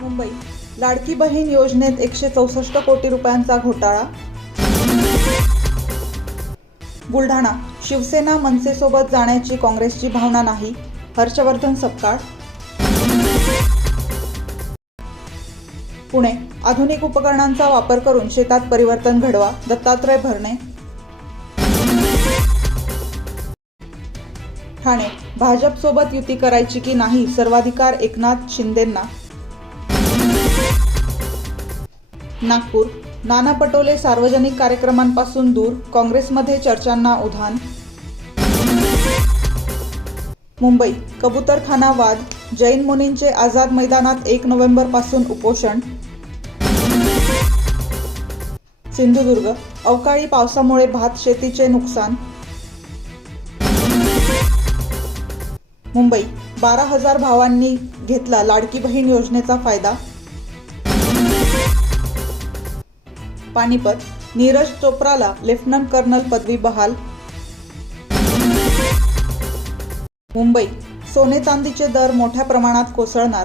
मुंबई. लाडकी बहीण योजनेत एकशे चौसष्ट कोटी रुपयांचा घोटाळा. बुलढाणा. शिवसेना मनसेसोबत जाण्याची काँग्रेसची भावना नाही. हर्षवर्धन सपकाळ. पुणे. आधुनिक उपकरणांचा वापर करून शेतात परिवर्तन घडवा. दत्तात्रय भरणे. ठाणे. भाजपसोबत युती करायची की नाही? सर्वाधिकार एकनाथ शिंदेंना नागपूर. नाना पटोले सार्वजनिक कार्यक्रमांपासून दूर काँग्रेसमध्ये चर्चांना उधाण. मुंबई कबूतरखाना वाद जैन मुनींचे आझाद मैदानात एक नोव्हेंबरपासून उपोषण. सिंधुदुर्ग अवकाळी पावसामुळे भात शेतीचे नुकसान. मुंबई बारा हजार भावांनी घेतला लाडकी बहीण योजनेचा फायदा. पानिपत नीरज चोप्राला लेफ्टनंट कर्नल पदवी बहाल. मुंबई सोने चांदीचे दर मोठ्या प्रमाणात कोसळणार